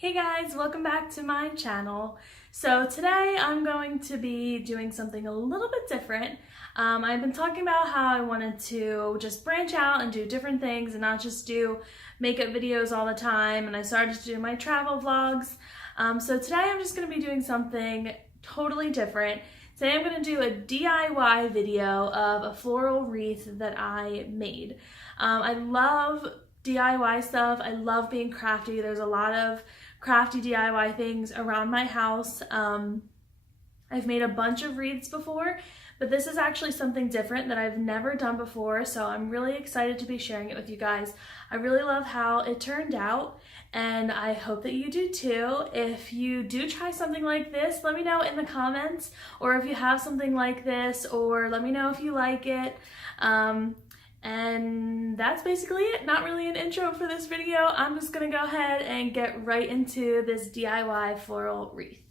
Hey guys, welcome back to my channel. So today I'm going to be doing something a little bit different. I've been talking about how I wanted to just branch out and do different things and not just do makeup videos all the time, and I started to do my travel vlogs. So today I'm just going to be doing something totally different. Today I'm going to do a DIY video of a floral wreath that I made. I love DIY stuff. I love being crafty. There's a lot of crafty DIY things around my house. I've made a bunch of wreaths before, but this is actually something different that I've never done before, so I'm really excited to be sharing it with you guys. I really love how it turned out, and I hope that you do too. If you do try something like this, let me know in the comments, or if you have something like this, or let me know if you like it. And that's basically it. Not really an intro for this video. I'm just gonna go ahead and get right into this DIY floral wreath.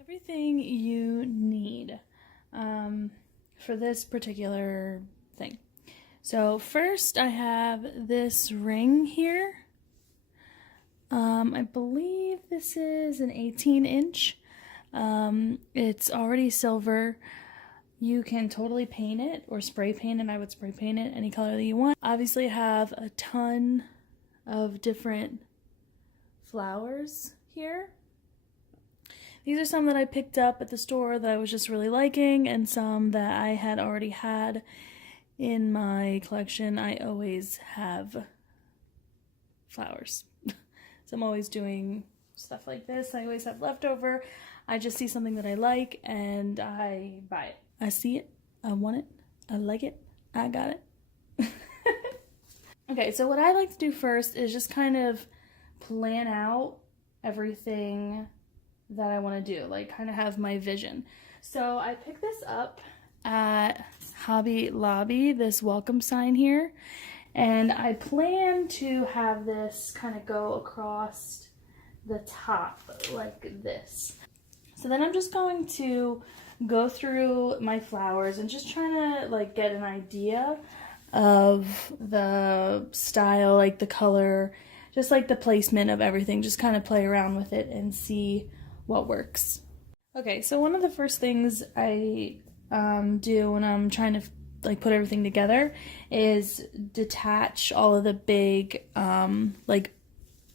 Everything you need for this particular thing. So first I have this ring here. I believe this is an 18-inch. It's already silver. You can totally paint it or spray paint it. I would spray paint it any color that you want. Obviously I have a ton of different flowers here. These are some that I picked up at the store that I was just really liking, and some that I had already had in my collection. I always have flowers. So I'm always doing stuff like this. I always have leftover. I just see something that I like and I buy it. I see it, I want it, I like it, I got it. Okay, so what I like to do first is just kind of plan out everything that I want to do, like kind of have my vision. So I picked this up at Hobby Lobby, this welcome sign here, and I plan to have this kind of go across the top like this. So then I'm just going to go through my flowers and just trying to like get an idea of the style, like the color, just like the placement of everything, just kind of play around with it and see what works. Okay, so one of the first things I do when I'm trying to like put everything together is detach all of the big like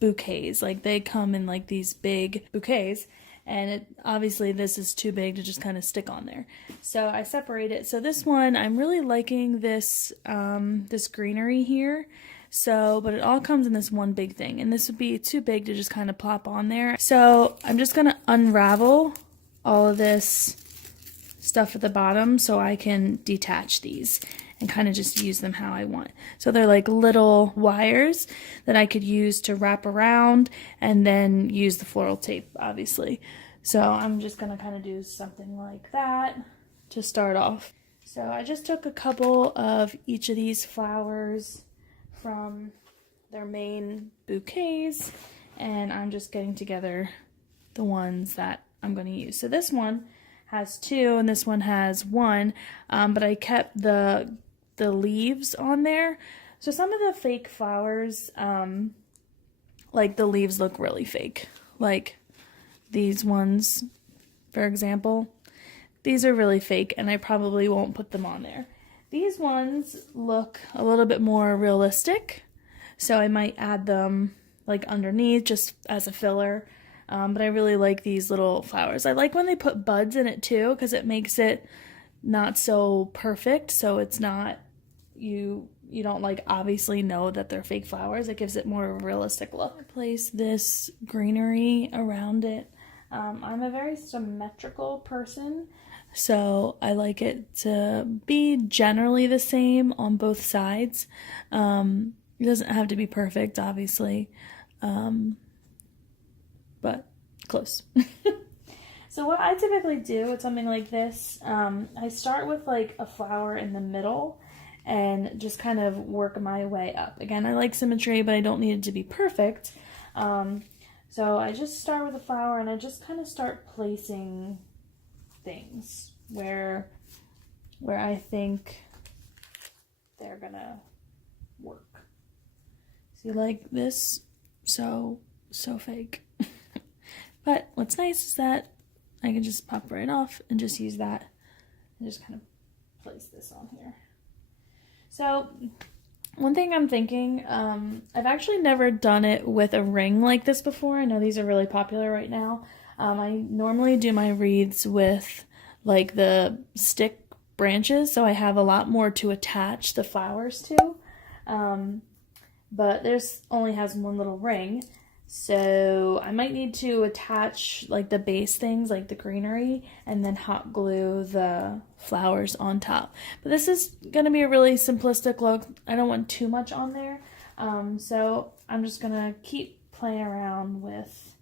bouquets. Like they come in like these big bouquets, and obviously this is too big to just kind of stick on there. So I separate it. So this one, I'm really liking this this greenery here. So, but it all comes in this one big thing, and this would be too big to just kind of plop on there. So I'm just gonna unravel all of this stuff at the bottom so I can detach these and kind of just use them how I want. So they're like little wires that I could use to wrap around and then use the floral tape, obviously. So I'm just gonna kind of do something like that to start off. So I just took a couple of each of these flowers from their main bouquets, and I'm just getting together the ones that I'm going to use. So this one has two and this one has one, but I kept the leaves on there. So some of the fake flowers, like the leaves look really fake. Like these ones, for example, these are really fake and I probably won't put them on there. These ones look a little bit more realistic, so I might add them like underneath just as a filler. But I really like these little flowers. I like when they put buds in it too, because it makes it not so perfect, so it's not, you don't like obviously know that they're fake flowers. It gives it more of a realistic look. Place this greenery around it. I'm a very symmetrical person, so I like it to be generally the same on both sides. It doesn't have to be perfect, obviously, but close. So what I typically do with something like this, I start with like a flower in the middle and just kind of work my way up. Again, I like symmetry, but I don't need it to be perfect. So I just start with a flower and I just kind of start placing things where I think they're gonna work. See, like this. So so fake. But what's nice is that I can just pop right off and just use that and just kind of place this on here. So one thing I'm thinking, I've actually never done it with a ring like this before. I know these are really popular right now. I normally do my wreaths with like the stick branches, so I have a lot more to attach the flowers to. But this only has one little ring, so I might need to attach like the base things like the greenery and then hot glue the flowers on top. But this is going to be a really simplistic look. I don't want too much on there, so I'm just going to keep playing around with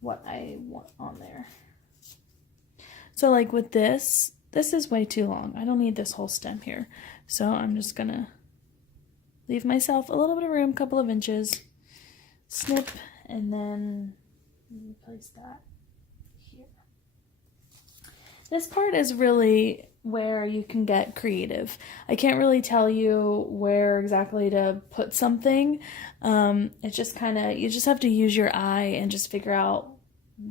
what I want on there. So like with this is way too long. I don't need this whole stem here, so I'm just going to leave myself a little bit of room, couple of inches, snip, and then place that here. This part is really where you can get creative. I can't really tell you where exactly to put something. It's just kind of, you just have to use your eye and just figure out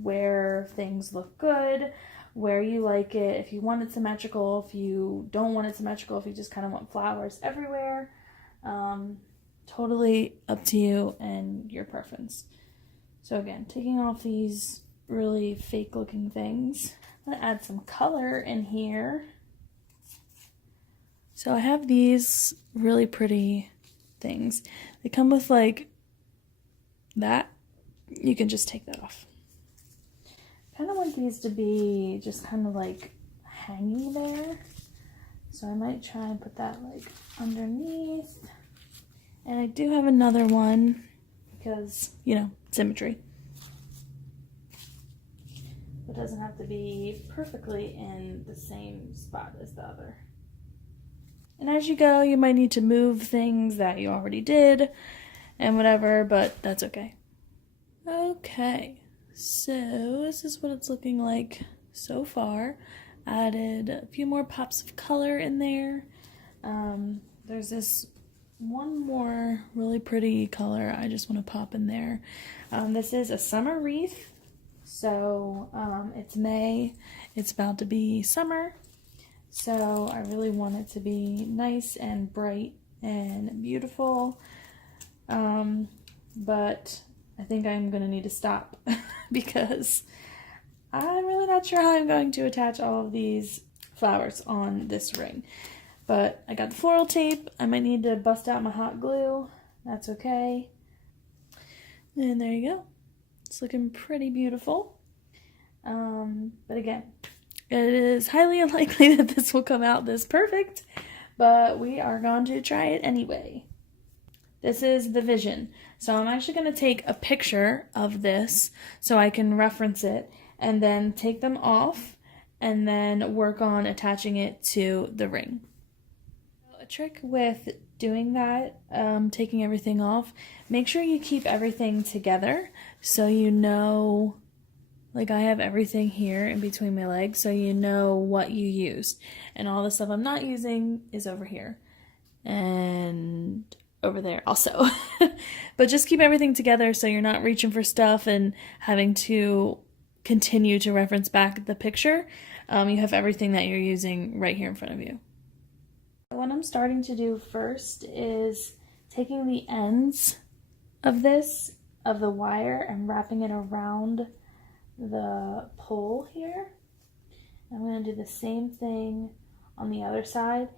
where things look good, where you like it, if you want it symmetrical, if you don't want it symmetrical, if you just kind of want flowers everywhere. Totally up to you and your preference. So again, taking off these really fake looking things. I'm going to add some color in here. So I have these really pretty things. They come with like that. You can just take that off. I kind of want these to be just kind of like hanging there. So I might try and put that like underneath. And I do have another one because, you know, symmetry. It doesn't have to be perfectly in the same spot as the other. And as you go, you might need to move things that you already did and whatever, but that's okay. Okay, so this is what it's looking like so far. Added a few more pops of color in there. There's this one more really pretty color I just want to pop in there. This is a summer wreath. So it's May. It's about to be summer. So I really want it to be nice and bright and beautiful. But I think I'm going to need to stop because I'm really not sure how I'm going to attach all of these flowers on this ring. But I got the floral tape. I might need to bust out my hot glue. That's okay. And there you go. It's looking pretty beautiful. But again, it is highly unlikely that this will come out this perfect, but we are going to try it anyway. This is the vision. So I'm actually going to take a picture of this so I can reference it and then take them off and then work on attaching it to the ring. A trick with doing that, taking everything off, make sure you keep everything together so you know, like I have everything here in between my legs so you know what you used. And all the stuff I'm not using is over here and over there also. But just keep everything together so you're not reaching for stuff and having to continue to reference back the picture. You have everything that you're using right here in front of you. What I'm starting to do first is taking the ends of this, of the wire, and wrapping it around the pole here. I'm going to do the same thing on the other side.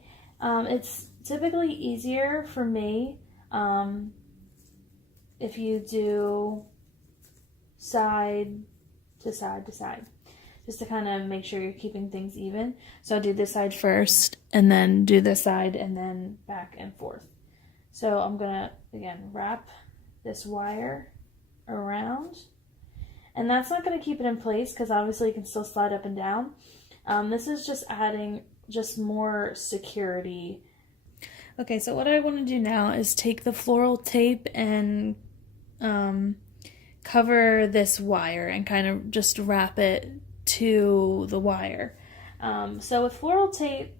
It's typically easier for me if you do side to side to side, just to kind of make sure you're keeping things even. So I'll do this side first and then do this side and then back and forth. So I'm gonna again wrap this wire around, and that's not going to keep it in place because obviously it can still slide up and down. This is just adding just more security. Okay, so what I want to do now is take the floral tape and cover this wire and kind of just wrap it to the wire. So with floral tape,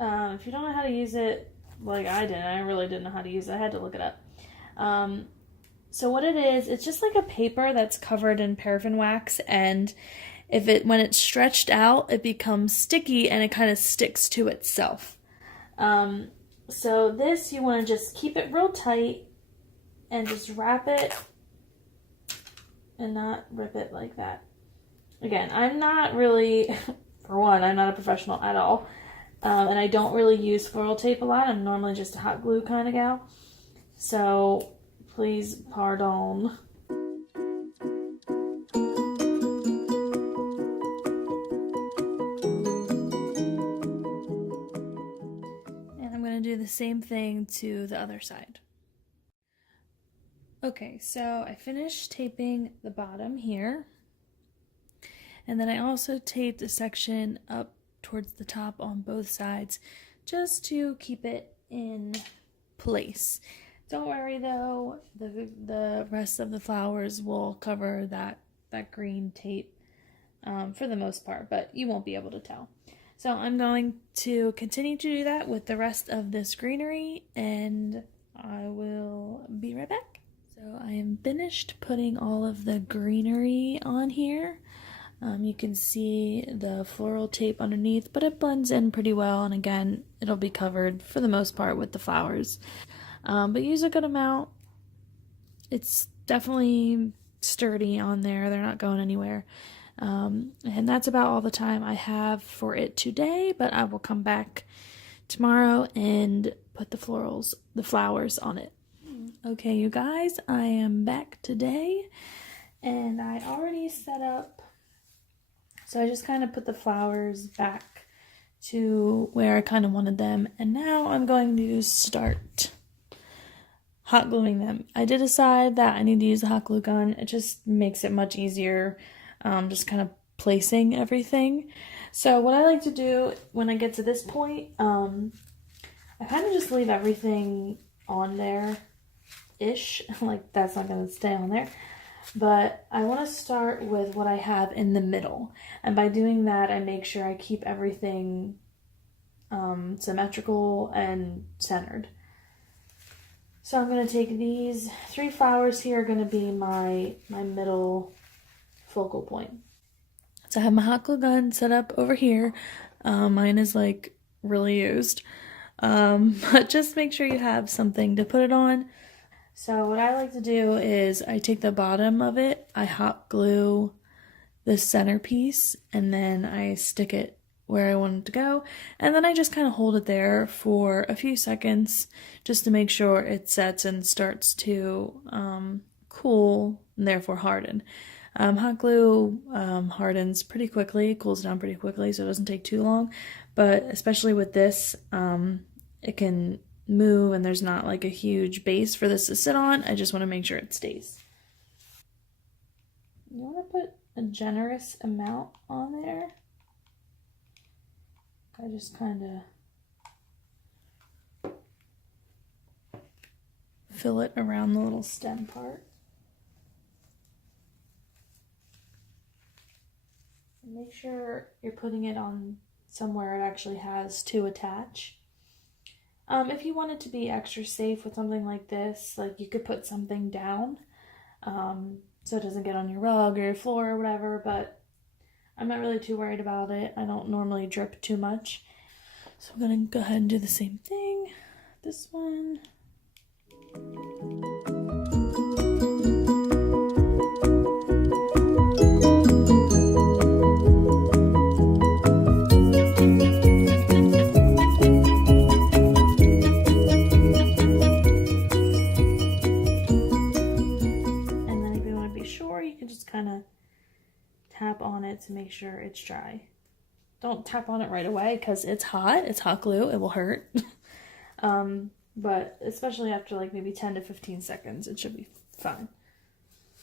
if you don't know how to use it like I did, I really didn't know how to use it, I had to look it up. So what it is, it's just like a paper that's covered in paraffin wax, and when it's stretched out, it becomes sticky and it kind of sticks to itself. So this, you want to just keep it real tight and just wrap it and not rip it like that. Again, I'm not really, for one, I'm not a professional at all. And I don't really use floral tape a lot. I'm normally just a hot glue kind of gal. So please pardon. And I'm going to do the same thing to the other side. Okay, so I finished taping the bottom here. And then I also taped a section up towards the top on both sides just to keep it in place. Don't worry though, the rest of the flowers will cover that green tape for the most part, but you won't be able to tell. So I'm going to continue to do that with the rest of this greenery, and I will be right back. So I am finished putting all of the greenery on here. You can see the floral tape underneath, but it blends in pretty well, and again, it'll be covered for the most part with the flowers. But use a good amount. It's definitely sturdy on there. They're not going anywhere. And that's about all the time I have for it today, but I will come back tomorrow and put the flowers on it. Okay, you guys, I am back today, and I already set up. So I just kind of put the flowers back to where I kind of wanted them. And now I'm going to start hot gluing them. I did decide that I need to use the hot glue gun. It just makes it much easier, just kind of placing everything. So what I like to do when I get to this point, I kind of just leave everything on there-ish. Like that's not going to stay on there. But I want to start with what I have in the middle. And by doing that, I make sure I keep everything symmetrical and centered. So I'm going to take these 3 flowers here are going to be my middle focal point. So I have my hot glue gun set up over here. Mine is like really used. But just make sure you have something to put it on. So what I like to do is I take the bottom of it, I hot glue the centerpiece, and then I stick it where I want it to go, and then I just kind of hold it there for a few seconds just to make sure it sets and starts to cool and therefore harden. Hot glue hardens pretty quickly, cools down pretty quickly, so it doesn't take too long, but especially with this, it can move and there's not like a huge base for this to sit on. I just want to make sure it stays. You want to put a generous amount on there. I just kind of fill it around the little stem part. And make sure you're putting it on somewhere it actually has to attach. If you want it to be extra safe with something like this, like you could put something down so it doesn't get on your rug or your floor or whatever, but I'm not really too worried about it. I don't normally drip too much. So I'm going to go ahead and do the same thing. This one. Tap on it to make sure it's dry. Don't tap on it right away because it's hot glue, it will hurt. But especially after like maybe 10 to 15 seconds, it should be fine.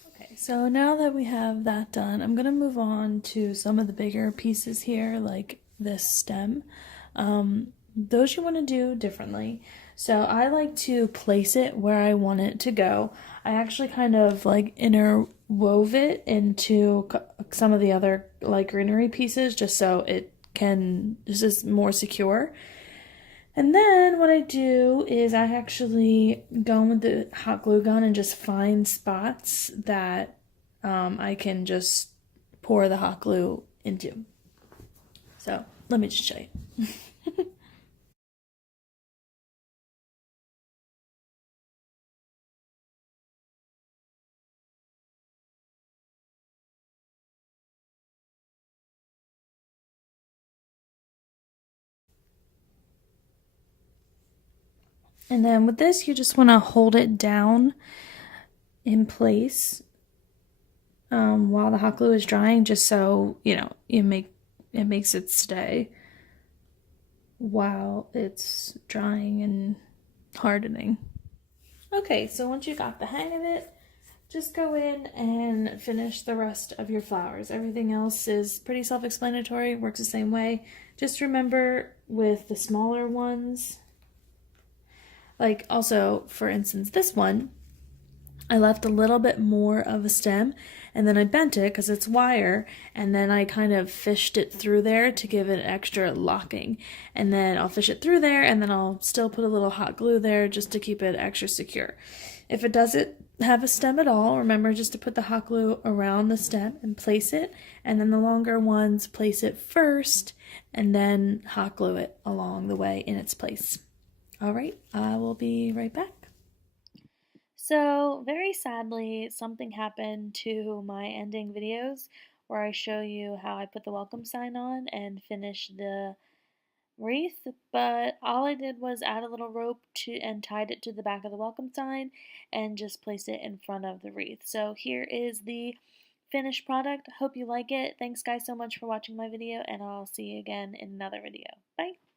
Okay, so now that we have that done, I'm gonna move on to some of the bigger pieces here, like this stem. Those you want to do differently. So I like to place it where I want it to go. I actually kind of like interwove it into some of the other like greenery pieces just so this is more secure. And then what I do is I actually go in with the hot glue gun and just find spots that I can just pour the hot glue into. So let me just show you. And then with this, you just want to hold it down in place while the hot glue is drying, just so it makes it stay while it's drying and hardening. Okay, so once you got the hang of it, just go in and finish the rest of your flowers. Everything else is pretty self-explanatory, works the same way. Just remember with the smaller ones, like also, for instance, this one, I left a little bit more of a stem and then I bent it because it's wire, and then I kind of fished it through there to give it extra locking. And then I'll fish it through there and then I'll still put a little hot glue there just to keep it extra secure. If it doesn't have a stem at all, remember just to put the hot glue around the stem and place it, and then the longer ones place it first and then hot glue it along the way in its place. All right, I will be right back. So, very sadly, something happened to my ending videos where I show you how I put the welcome sign on and finish the wreath, but all I did was add a little rope to and tied it to the back of the welcome sign and just place it in front of the wreath. So here is the finished product. Hope you like it. Thanks guys so much for watching my video, and I'll see you again in another video. Bye!